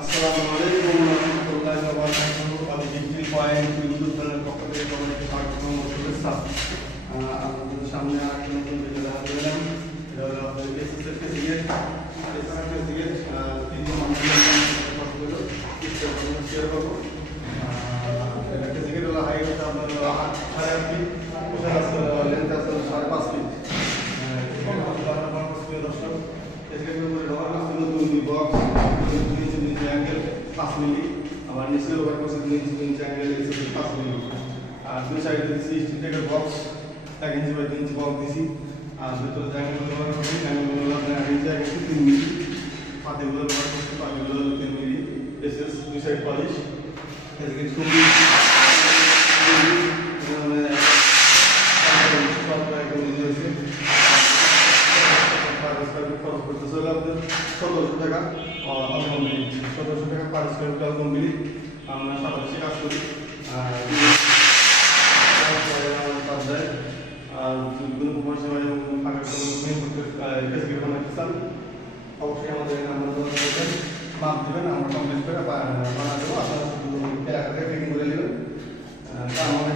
আসসালামু আলাইকুম ওয়া রাহমাতুল্লাহি ওয়া বারাকাতুহু। আমি ডিজিটাল পয়েন্ট বিদ্যুৎ পক্ষ থেকে সবাইকে স্বাগত ও শুভেচ্ছা। আপনাদের সামনে আরেকটা নতুন ভিডিও হাজির হলাম। এটা হলো আপনাদের এসএসএস ফিজিক্স আর এসএসএস ফিজিক্স তিনজন মানুষের কথা হলো কিছু শেয়ার করব। এটা ফিজিক্স হলো হাইট হচ্ছে আপনার 8.5 ফিট, ওটার আছে লেন্থ আছে 5.5 ফিট। দর্শক এসএসএস এর রবার আছে দুই বক্স 5 মিলি, আবার নিচে ওভার করছে 2 ইঞ্চি অ্যাঙ্গেল এসে 5 মিলি। আর দুই সাইডে দিচ্ছি স্টিল টেকের box 1 inch by 2 inch box দিছি। আর ভিতরে অ্যাঙ্গেল ব্যবহার করছি, অ্যাঙ্গেলগুলো আপনার 1 ইঞ্চি আগে 3 মিলি, পাতিগুলো ব্যবহার করছি, পাতিগুলো 3 মিলি, এসএস দুই সাইড পলিশ। এদিকে ছবি টাকা 1700 টাকা পার স্কোয়ার ফিট কমপ্লিট। আমরা সারাদেশে কাজ করি আর কোনো পরিষেবা এবং ফাঁকা বানাতে চান অবশ্যই আমাদের নাম্বার মাপ দেবেন, আমরা কমপ্লিট করে বানা দেবো। আপনারা শুধু এলাকা থেকে ফিটিং করে নেবেন। আমাদের